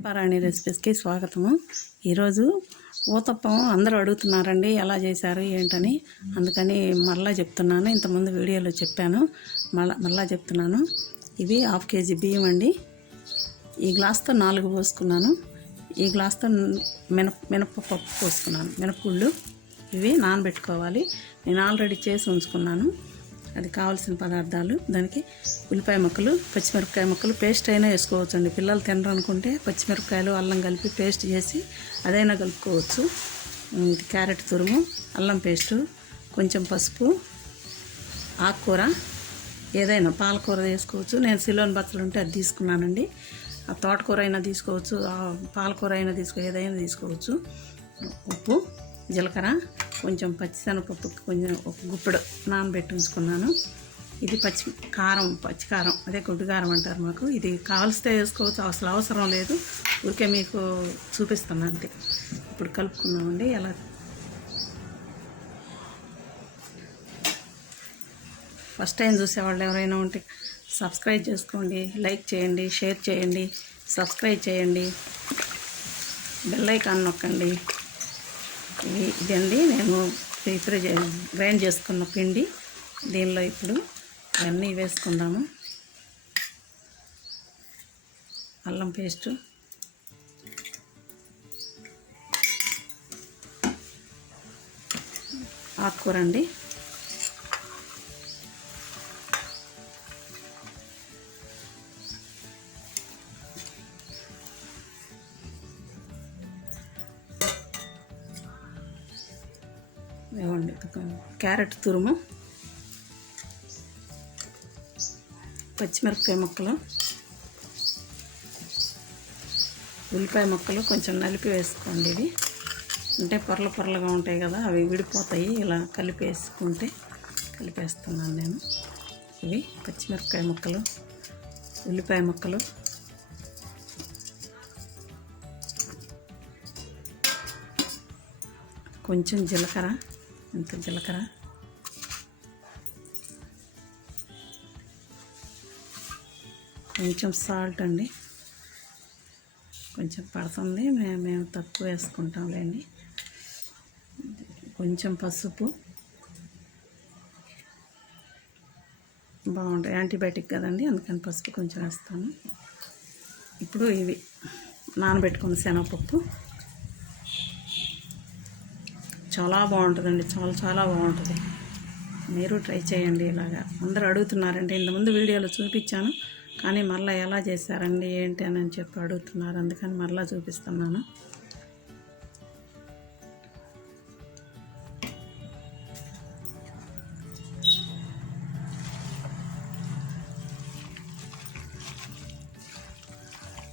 అప్పారాణి రెసిపీస్కి స్వాగతము. ఈరోజు ఊతప్పం అందరూ అడుగుతున్నారండి ఎలా చేశారు ఏంటని. అందుకని మళ్ళా చెప్తున్నాను. ఇంతకుముందు వీడియోలో చెప్పాను. మళ్ళా మళ్ళా చెప్తున్నాను. ఇవి హాఫ్ కేజీ బియ్యం అండి. ఈ గ్లాస్తో నాలుగు పోసుకున్నాను. ఈ గ్లాస్తో మినప మినపప్పు పోసుకున్నాను. మినపుళ్ళు ఇవి నానబెట్టుకోవాలి. నేను ఆల్రెడీ చేసి ఉంచుకున్నాను. అది కావాల్సిన పదార్థాలు దానికి ఉల్లిపాయ ముక్కలు పచ్చిమిరపకాయ ముక్కలు పేస్ట్ అయినా వేసుకోవచ్చు అండి పిల్లలు తినరనుకుంటే పచ్చిమిరపకాయలు అల్లం కలిపి పేస్ట్ చేసి అదైనా కలుపుకోవచ్చు. క్యారెట్ తురుము అల్లం పేస్టు కొంచెం పసుపు ఆకుకూర ఏదైనా పాలకూర వేసుకోవచ్చు. నేను సిలోన్ బత్తలు ఉంటే అది తీసుకున్నానండి. ఆ తోటకూర అయినా తీసుకోవచ్చు పాలకూర అయినా తీసుకో ఏదైనా తీసుకోవచ్చు. ఉప్పు జీలకర్ర కొంచెం పచ్చిశనగపప్పు కొంచెం ఒక గుప్పెడు నానబెట్టి ఉంచుకున్నాను. ఇది పచ్చి కారం పచ్చి కారం అదే గుడ్డు కారం అంటారు మాకు. ఇది కావలిస్తే వేసుకోవచ్చు అసలు అవసరం లేదు. ఊరికే మీకు చూపిస్తాను అంతే. ఇప్పుడు కలుపుకున్నామండి ఎలా ఫస్ట్ టైం చూసేవాళ్ళు ఎవరైనా ఉంటే సబ్స్క్రైబ్ చేసుకోండి లైక్ చేయండి షేర్ చేయండి సబ్స్క్రైబ్ చేయండి. బెల్ ఐకాన్ నొక్కండి. ఇదండి. నేను ప్రిపేర్ చే గ్రైండ్ చేసుకున్న పిండి. దీనిలో ఇప్పుడు ఇవన్నీ వేసుకుందాము. అల్లం పేస్టు. ఆకుకూర అండి. ఇవ్వండి క్యారెట్ తురుము పచ్చిమిరపకాయ ముక్కలు ఉల్లిపాయ ముక్కలు కొంచెం నలిపి వేసుకోండి ఇవి. అంటే పొరల పొరలుగా ఉంటాయి కదా అవి విడిపోతాయి. ఇలా కలిపేసుకుంటే కలిపేస్తున్నాను నేను. ఇవి పచ్చిమిరపకాయ ముక్కలు ఉల్లిపాయ ముక్కలు. కొంచెం జీలకర్ర. ఇంత జీలకర్ర. కొంచెం సాల్ట్ అండి. కొంచెం పడుతుంది. మేము మేము తక్కువ వేసుకుంటాంలేండి. కొంచెం పసుపు. బాగుంటాయి. యాంటీబయాటిక్ కదండి అందుకని పసుపు కొంచెం వేస్తాను. ఇప్పుడు ఇవి నానబెట్టుకున్న శనగపప్పు. చాలా బాగుంటుందండి. చాలా చాలా బాగుంటుంది. మీరు ట్రై చేయండి ఇలాగా. అందరూ అడుగుతున్నారండి. ఇంతకుముందు వీడియోలో చూపించాను. కానీ మళ్ళీ ఎలా చేశారండి ఏంటి అని చెప్పి అడుగుతున్నారు. అందుకని మళ్ళీ చూపిస్తున్నాను.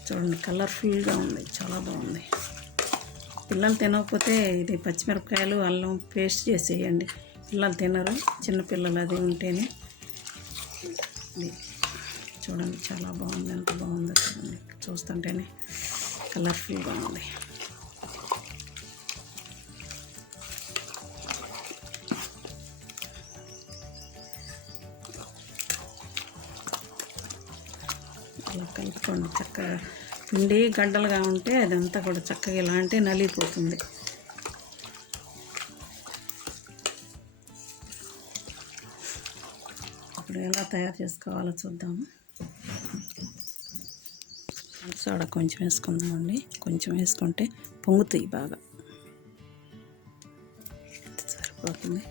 చూడండి కలర్ఫుల్గా ఉంది. చాలా బాగుంది. పిల్లలు తినకపోతే ఇది పచ్చిమిరపకాయలు అల్లం పేస్ట్ చేసేయండి. పిల్లలు తినరు చిన్నపిల్లలు అది ఉంటేనే. ఇది చూడండి చాలా బాగుంది ఎంత బాగుందో చూడండి. చూస్తుంటేనే కలర్ఫుల్గా ఉంది. కలుపుకోండి చక్కగా. పిండి గడ్డలుగా ఉంటే అదంతా కూడా చక్కగా ఇలా అంటే నలిగిపోతుంది. ఇప్పుడు ఎలా తయారు చేసుకోవాలో చూద్దాము సోడా కొంచెం వేసుకుందామండి. కొంచెం వేసుకుంటే పొంగుతాయి బాగా. సరిపోతుంది.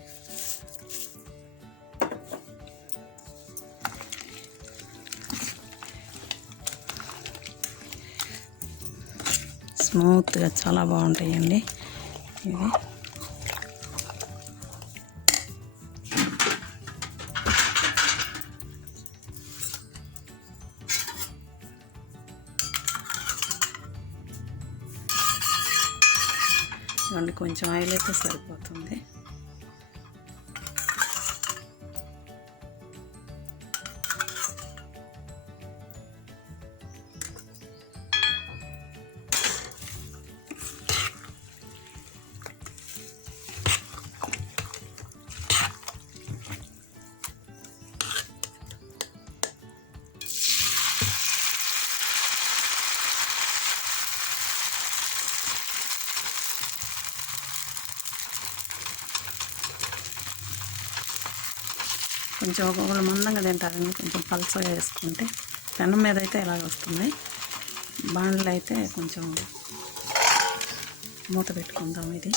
స్మూత్గా చాలా బాగుంటాయండి ఇవి. ఇవ్వండి కొంచెం ఆయిల్ అయితే సరిపోతుంది. కొంచెం ఒక్కొక్కరు మందంగా తింటారండి. కొంచెం పలసగా వేసుకుంటే పెనం మీద అయితే ఇలాగ వస్తుంది. బాండ్లు అయితే కొంచెం మూత పెట్టుకుందాం ఇది.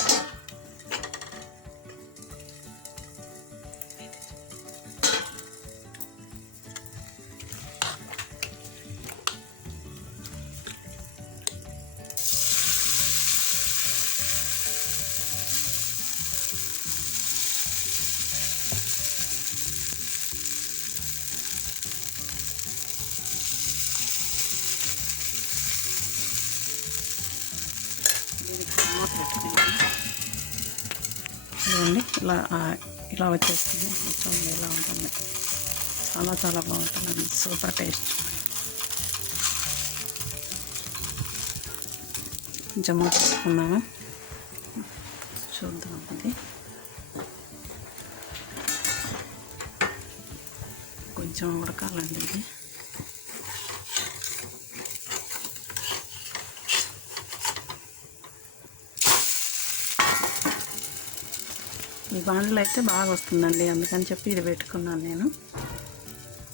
ఇలా ఇలా వచ్చేస్తుంది. మొత్తం ఇలా ఉంటుంది. చాలా చాలా బాగుంటుందండి సూపర్ టేస్ట్. కొంచెం తీసుకున్నాము చూద్దాం అది. కొంచెం ఉడకాలండి ఇది. ఈ బాండ్లు అయితే బాగా వస్తుందండి అందుకని చెప్పి ఇది పెట్టుకున్నాను నేను.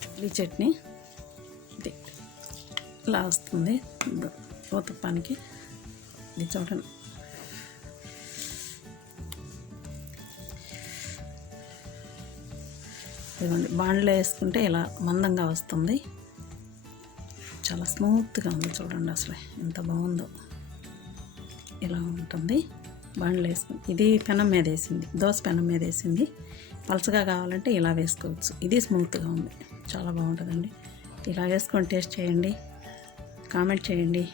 ఇడ్లీ చట్నీ. ఇది ఇలా వస్తుంది. ఊతప్పానికి ఇది చూడండి. ఇదిగోండి బాండ్లో వేసుకుంటే ఇలా మందంగా వస్తుంది. చాలా స్మూత్గా ఉంది చూడండి అసలు ఎంత బాగుందో. ఇలా ఉంటుంది. బాండ్లు వేసుకుని ఇది పెనం మీద వేసింది దోశ పెనం మీద వేసింది. పలసగా కావాలంటే ఇలా వేసుకోవచ్చు. ఇది స్మూత్గా ఉంది. చాలా బాగుంటుందండి. ఇలా వేసుకొని టేస్ట్ చేయండి. కామెంట్ చేయండి.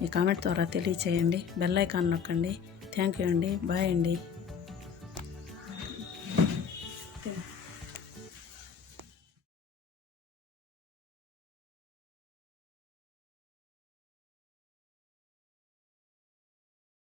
మీ కామెంట్ ద్వారా తెలియచేయండి. బెల్ ఐకాన్ నొక్కండి. థ్యాంక్ యూ అండి. బాయ్ అండి.